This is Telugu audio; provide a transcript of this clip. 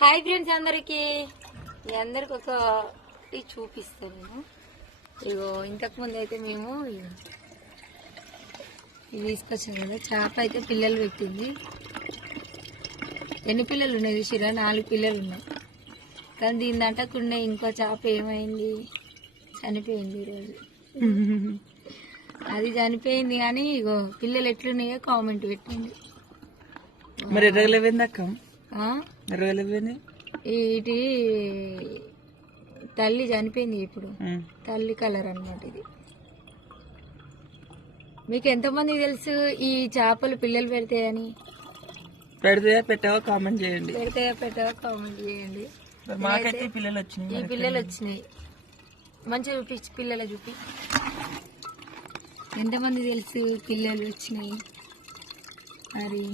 హాయ్ ఫ్రెండ్స్ అందరికి మీ అందరికి ఒకటి చూపిస్తాను నేను. ఇగో ఇంతకుముందు అయితే మేము ఇవి తీసుకొచ్చాం కదా, చేప అయితే పిల్లలు పెట్టింది. ఎన్ని పిల్లలు ఉన్నాయి చూసిరా? 4 పిల్లలు ఉన్నాయి. కానీ దీని అంటకుండా ఇంకో చేప ఏమైంది, చనిపోయింది ఈరోజు. అది చనిపోయింది కానీ ఇగో పిల్లలు ఎట్లున్నాయో కామెంట్ పెట్టింది. మరి ఎర్రగలేవేంది అక్క? ఎర్రగలేవేంది? ఇటు తల్లి చనిపోయింది. ఇప్పుడు తల్లి కలర్ అన్నమాట ఇది. మీకు ఎంతమంది తెలుసు ఈ చేపలు పిల్లలు పెడతాయని? పెడతాయా పెట్టావా కామెంట్ చేయండి. పెడతాయా పెట్టావా కామెంట్ చేయండి. మాకైతే ఈ పిల్లలు వచ్చినాయి. మంచిగా చూపించి పిల్లలు చూపి. ఎంతమంది తెలుసు పిల్లలు వచ్చినాయి మరి?